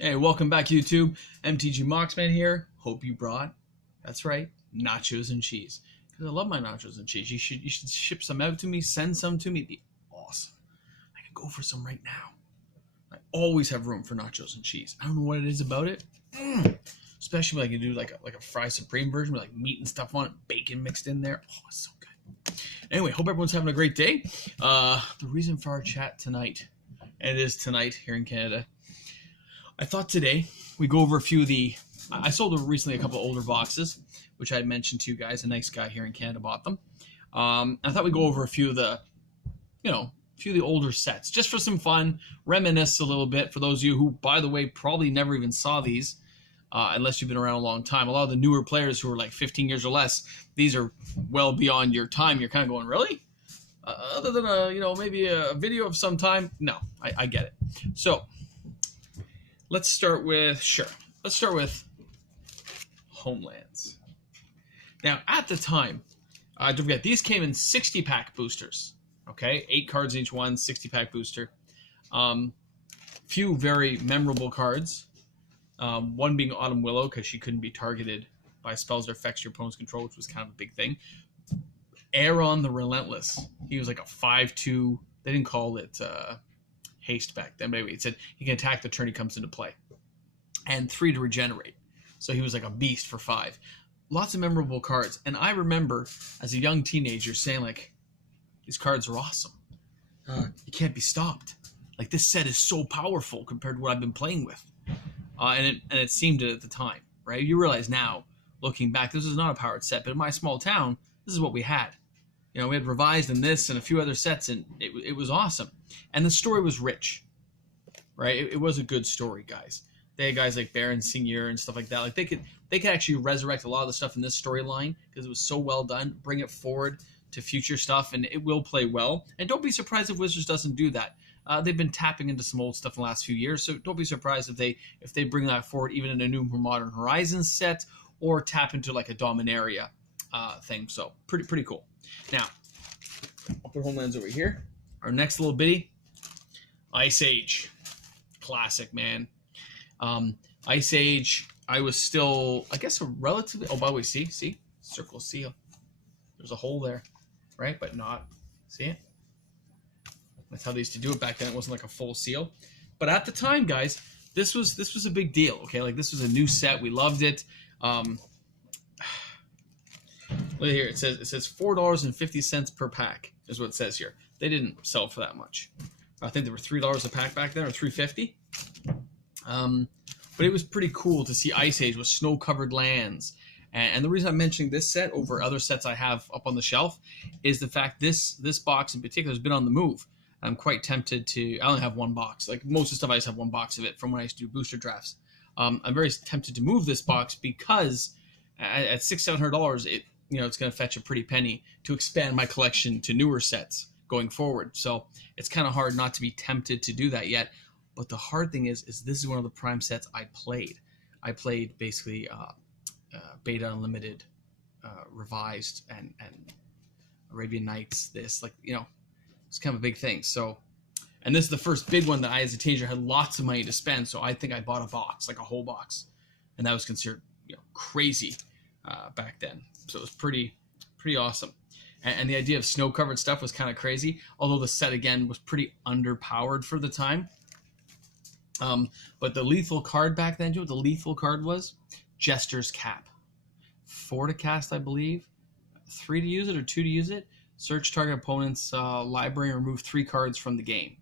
Hey, welcome back, YouTube. MTG Moxman here. Hope you brought, that's right, nachos and cheese. Because I love my nachos and cheese. You should ship some out to me, send some to me. It'd be awesome. I could go for some right now. I always have room for nachos and cheese. I don't know what it is about it. Especially when I can do like a fry supreme version with like meat and stuff on it, bacon mixed in there. Oh, it's so good. Anyway, hope everyone's having a great day. The reason for our chat tonight, and it is tonight here in Canada, I thought today we go over a few of the. I sold recently a couple of older boxes, which I had mentioned to you guys. A nice guy here in Canada bought them. I thought we'd go over a few of the, older sets, just for some fun, reminisce a little bit for those of you who, by the way, probably never even saw these, unless you've been around a long time. A lot of the newer players who are like 15 years or less, these are well beyond your time. You're kind of going, really? Other than maybe a video of some time? No, I get it. So. Let's start with Homelands. Now, at the time, don't forget, these came in 60-pack boosters. Okay, 8 cards in each one, 60-pack booster. Few very memorable cards. One being Autumn Willow, because she couldn't be targeted by spells or effects your opponent's control, which was kind of a big thing. Aeron the Relentless. He was like a 5/2. They didn't call it haste back then, but anyway, it said he can attack the turn he comes into play, and 3 to regenerate. So he was like a beast for 5. Lots of memorable cards, and I remember as a young teenager saying like, these cards are awesome. You can't be stopped. Like, this set is so powerful compared to what I've been playing with, and it seemed it at the time, right? You realize now, looking back, this was not a powered set, but in my small town, this is what we had. You know, we had Revised and this and a few other sets, and it was awesome. And the story was rich, right? It was a good story, guys. They had guys like Baron Senior and stuff like that. Like they could actually resurrect a lot of the stuff in this storyline because it was so well done. Bring it forward to future stuff, and it will play well. And don't be surprised if Wizards doesn't do that. They've been tapping into some old stuff in the last few years, so don't be surprised if they bring that forward, even in a new Modern Horizons set, or tap into like a Dominaria thing. So pretty cool. Now, I'll put Homelands over here. Our next little bitty, Ice Age. Classic, man. Ice Age, I was still, I guess, a relatively... Oh, by the way, see? Circle seal. There's a hole there, right? But not... See it? That's how they used to do it back then. It wasn't like a full seal. But at the time, guys, this was a big deal, okay? Like, this was a new set. We loved it. Look here, it says $4.50 per pack is what it says here. They didn't sell for that much. I think they were $3 a pack back then, or $3.50. But it was pretty cool to see Ice Age with snow-covered lands. And the reason I'm mentioning this set over other sets I have up on the shelf is the fact this box in particular has been on the move. I'm quite tempted to... I only have one box. Like most of the stuff, I just have one box of it from when I used to do booster drafts. I'm very tempted to move this box because at $600-700, it's going to fetch a pretty penny to expand my collection to newer sets going forward. So it's kind of hard not to be tempted to do that yet. But the hard thing is this is one of the prime sets I played. I played basically Beta Unlimited, Revised, and Arabian Nights. It's kind of a big thing. So, and this is the first big one that I, as a teenager, had lots of money to spend. So I think I bought a box, like a whole box, and that was considered crazy back then. So it was pretty awesome. And the idea of snow-covered stuff was kind of crazy, although the set, again, was pretty underpowered for the time. But the lethal card back then, do you know what the lethal card was? Jester's Cap. 4 to cast, I believe. 3 to use it or 2 to use it. Search target opponent's library and remove 3 cards from the game.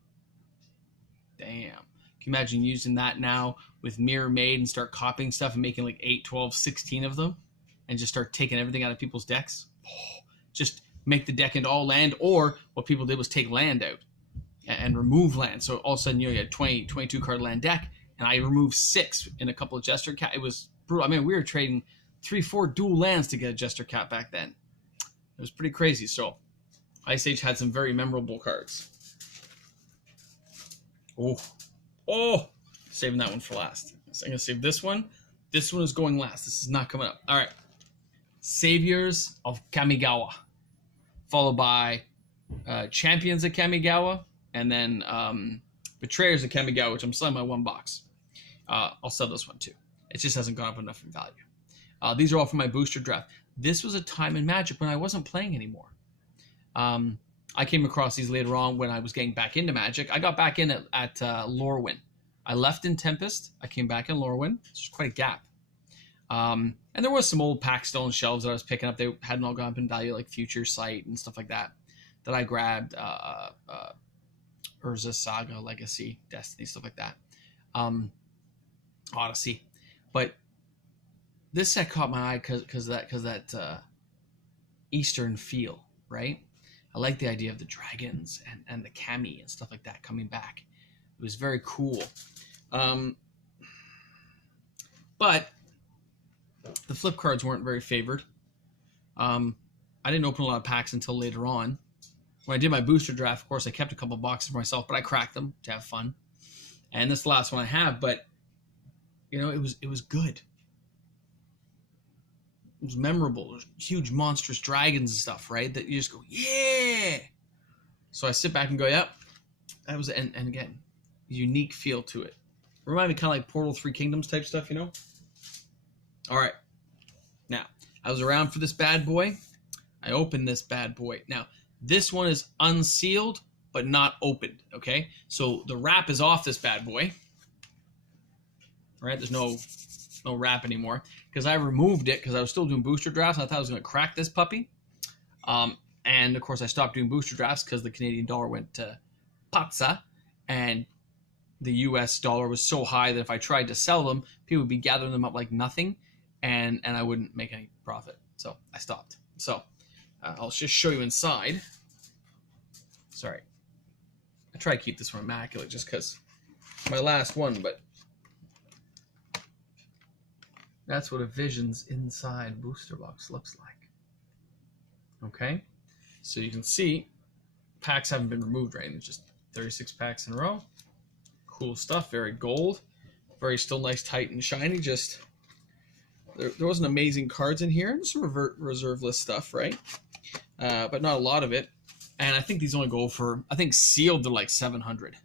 Damn. Can you imagine using that now with Mirror Maid and start copying stuff and making like 8, 12, 16 of them? And just start taking everything out of people's decks? Just make the deck into all land, or what people did was take land out and remove land. So all of a sudden, you had 22 card land deck, and I removed 6 in a couple of Jester Cap. It was brutal. I mean, we were trading 3-4 dual lands to get a Jester Cap back then. It was pretty crazy. So Ice Age had some very memorable cards. Oh, saving that one for last. So I'm going to save this one. This one is going last. This is not coming up. All right. Saviors of Kamigawa, followed by Champions of Kamigawa, and then Betrayers of Kamigawa, which I'm selling my one box. I'll sell this one too. It just hasn't gone up enough in value. These are all from my booster draft. This was a time in Magic when I wasn't playing anymore. I came across these later on when I was getting back into Magic. I got back in at Lorwyn. I left in Tempest. I came back in Lorwyn. It's quite a gap. And there was some old Packstone shelves that I was picking up. They hadn't all gone up in value, like Future Sight and stuff like that, that I grabbed. Urza Saga, Legacy, Destiny, stuff like that. Odyssey. But this set caught my eye because that Eastern feel, right? I like the idea of the dragons and the kami and stuff like that coming back. It was very cool. But the flip cards weren't very favored. I didn't open a lot of packs until later on. When I did my booster draft, of course, I kept a couple boxes for myself, but I cracked them to have fun. And this is the last one I have, but you know, it was good. It was memorable. There's huge monstrous dragons and stuff, right? That you just go, yeah. So I sit back and go, yep. That was, and again, unique feel to it. Remind me kind of like Portal 3 Kingdoms type stuff, you know? All right. Now, I was around for this bad boy. I opened this bad boy. Now, this one is unsealed, but not opened, okay? So the wrap is off this bad boy. All right, there's no wrap anymore because I removed it because I was still doing booster drafts. I thought I was going to crack this puppy. And, of course, I stopped doing booster drafts because the Canadian dollar went to patsa, and the U.S. dollar was so high that if I tried to sell them, people would be gathering them up like nothing, and I wouldn't make any profit. So I stopped. So I'll just show you inside. Sorry. I try to keep this one immaculate just because my last one, but that's what a Visions Inside booster box looks like. Okay? So you can see packs haven't been removed, right? It's just 36 packs in a row. Cool stuff. Very gold. Very still nice, tight, and shiny. Just there wasn't amazing cards in here. Some reserve list stuff, right? But not a lot of it. And I think these only go for, I think sealed they're like 700.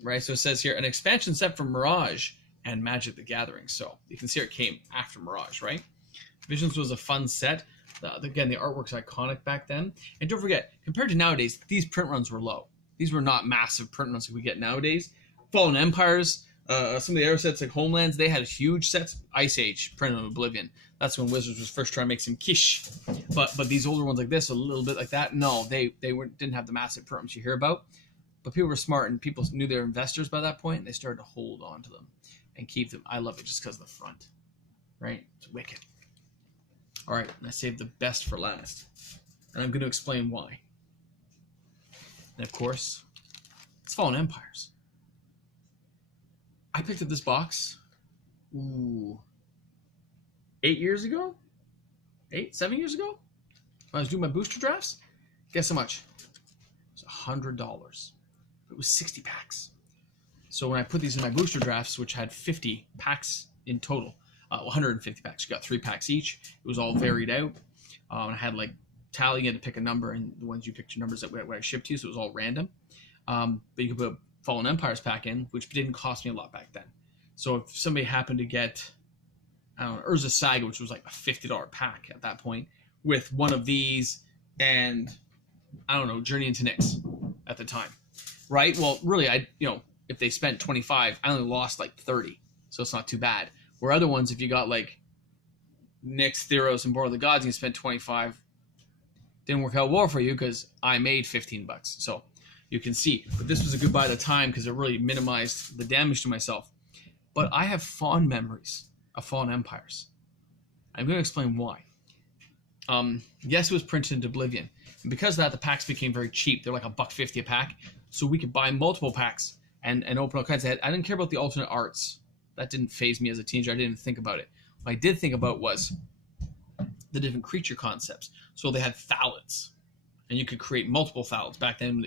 Right, so it says here, an expansion set from Mirage and Magic the Gathering. So you can see it came after Mirage, right? Visions was a fun set. Again, the artwork's iconic back then. And don't forget, compared to nowadays, these print runs were low. These were not massive print runs like we get nowadays. Fallen Empires, some of the other sets like Homelands, they had huge sets. Ice Age, Print of Oblivion. That's when Wizards was first trying to make some quiche. But these older ones like this, a little bit like that, no, they didn't have the massive print runs you hear about. But people were smart and people knew they were investors by that point, and they started to hold on to them and keep them. I love it just because of the front, right? It's wicked. All right, and I saved the best for last, and I'm going to explain why. And of course, it's Fallen Empires. I picked up this box, 8 years ago? 7 years ago? When I was doing my booster drafts? Guess how much? It was $100. It was 60 packs. So when I put these in my booster drafts, which had 50 packs in total, 150 packs. You got 3 packs each. It was all varied out. I had like tally. You had to pick a number, and the ones you picked your numbers that I shipped to you, so it was all random. But you could put a Fallen Empires pack in, which didn't cost me a lot back then. So if somebody happened to get, I don't know, Urza Saga, which was like a $50 pack at that point, with one of these and, I don't know, Journey into Nyx at the time. Right? Well, really, if they spent 25, I only lost like 30. So it's not too bad. Where other ones, if you got like Nyx, Theros, and Born of the Gods, and you spent 25, didn't work out well for you because I made $15. So you can see. But this was a good buy at the time because it really minimized the damage to myself. But I have fond memories of Fallen Empires. I'm going to explain why. Yes, it was printed into Oblivion. And because of that, the packs became very cheap. They're like $1.50 a pack. So we could buy multiple packs and open all kinds. I didn't care about the alternate arts. That didn't faze me as a teenager. I didn't even think about it. What I did think about was the different creature concepts. So they had thalids. And you could create multiple thalids. Back then,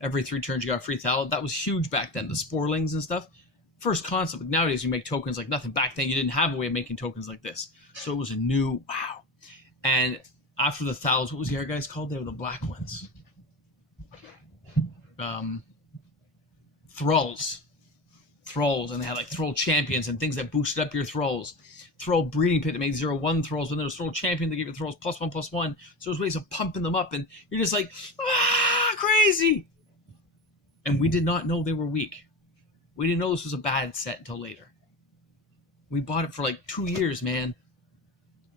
every 3 turns you got a free thalid. That was huge back then. The sporelings and stuff. First concept. Nowadays, you make tokens like nothing. Back then, you didn't have a way of making tokens like this. So it was a new wow. And after the thalids, what was the other guys called? They were the black ones. Thralls. Thralls, and they had like Thrall champions and things that boosted up your Thralls. Thrall breeding pit that made 0-1 Thralls. When there was Thrall champion, they gave you Thralls +1/+1. So there's ways of pumping them up, and you're just like, crazy. And we did not know they were weak. We didn't know this was a bad set until later. We bought it for like 2 years, man.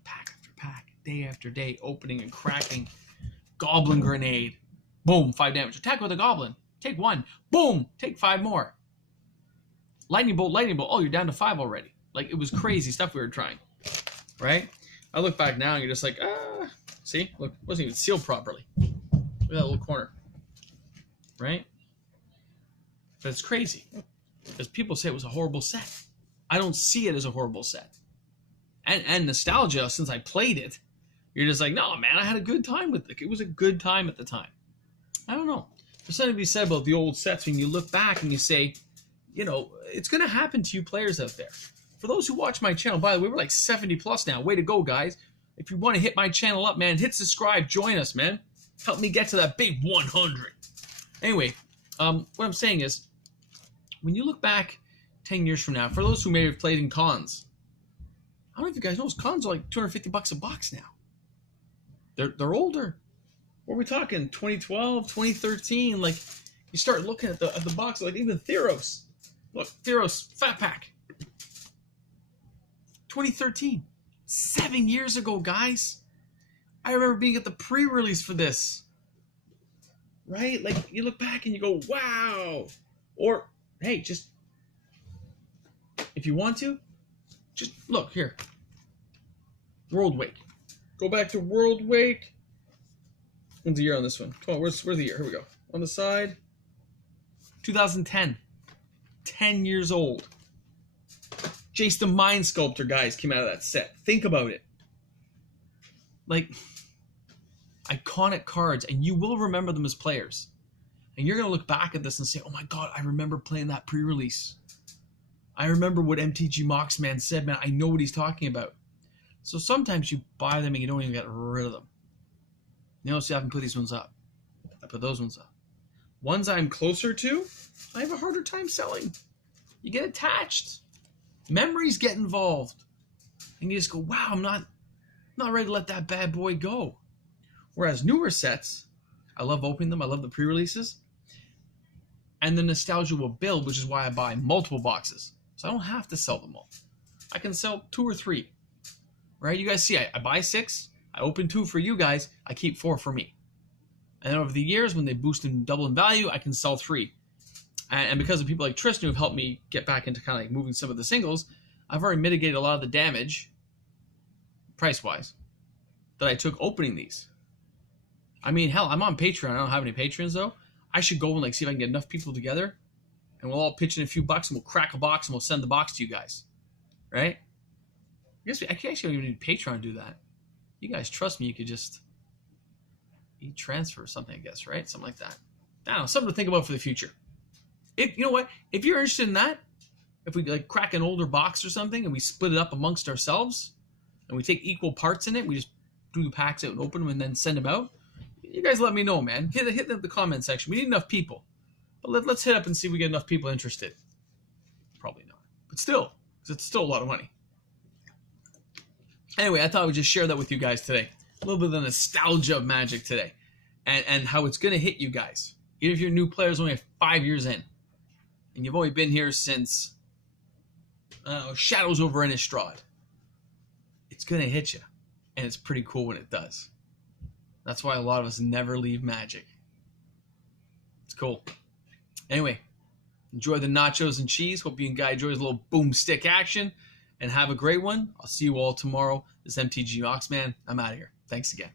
Pack after pack, day after day, opening and cracking. Goblin grenade. Boom, 5 damage. Attack with a goblin. Take 1. Boom, take 5 more. Lightning bolt, lightning bolt. Oh, you're down to 5 already. Like, it was crazy stuff we were trying. Right? I look back now and you're just like, see? Look, it wasn't even sealed properly. Look at that little corner. Right? But it's crazy. Because people say it was a horrible set. I don't see it as a horrible set. And nostalgia, since I played it, you're just like, no, man, I had a good time with it. It was a good time at the time. I don't know. There's something to be said about the old sets when you look back and you say, you know, it's going to happen to you players out there. For those who watch my channel, by the way, we're like 70 plus now. Way to go, guys. If you want to hit my channel up, man, hit subscribe. Join us, man. Help me get to that big 100. Anyway, what I'm saying is, when you look back 10 years from now, for those who may have played in cons, I don't know if you guys know, those cons are like $250 a box now. They're older. What are we talking? 2012, 2013? Like, you start looking at the box, like even Theros. Look, Theros Fat Pack. 2013. 7 years ago, guys. I remember being at the pre-release for this. Right? Like, you look back and you go, wow. Or, hey, just, if you want to, just look here. World Wake. Go back to World Wake. When's the year on this one? Come on, where's the year? Here we go. On the side. 2010. 10 years old. Jace the Mind Sculptor, guys, came out of that set. Think about it. Like, iconic cards, and you will remember them as players. And you're going to look back at this and say, oh my god, I remember playing that pre-release. I remember what MTG Moxman said, man. I know what he's talking about. So sometimes you buy them and you don't even get rid of them. You know, see, I haven't put these ones up. I put those ones up. Ones I'm closer to, I have a harder time selling. You get attached. Memories get involved. And you just go, wow, I'm not ready to let that bad boy go. Whereas newer sets, I love opening them. I love the pre-releases. And the nostalgia will build, which is why I buy multiple boxes. So I don't have to sell them all. I can sell 2 or 3. Right? You guys see, I buy 6. I open 2 for you guys. I keep 4 for me. And then over the years, when they boost and double in value, I can sell 3. And because of people like Tristan who've helped me get back into kind of like moving some of the singles, I've already mitigated a lot of the damage, price-wise, that I took opening these. I mean, hell, I'm on Patreon. I don't have any patrons, though. I should go and like see if I can get enough people together, and we'll all pitch in a few bucks, and we'll crack a box, and we'll send the box to you guys. Right? I guess I actually don't even need Patreon to do that. You guys trust me, you could just e-transfer or something, I guess, right? Something like that. I don't know, something to think about for the future. If you know what, if you're interested in that, if we like crack an older box or something and we split it up amongst ourselves and we take equal parts in it, we just do the packs out and open them and then send them out, you guys let me know, man. Hit the comment section. We need enough people. But let's hit up and see if we get enough people interested. Probably not. But still, because it's still a lot of money. Anyway, I thought I would just share that with you guys today. A little bit of the nostalgia of Magic today. And how it's going to hit you guys. Even if you're new players only 5 years in. And you've only been here since Shadows over Innistrad. It's going to hit you. And it's pretty cool when it does. That's why a lot of us never leave Magic. It's cool. Anyway, enjoy the nachos and cheese. Hope you guys enjoy this little boomstick action. And have a great one. I'll see you all tomorrow. This is MTG Moxman. I'm out of here. Thanks again.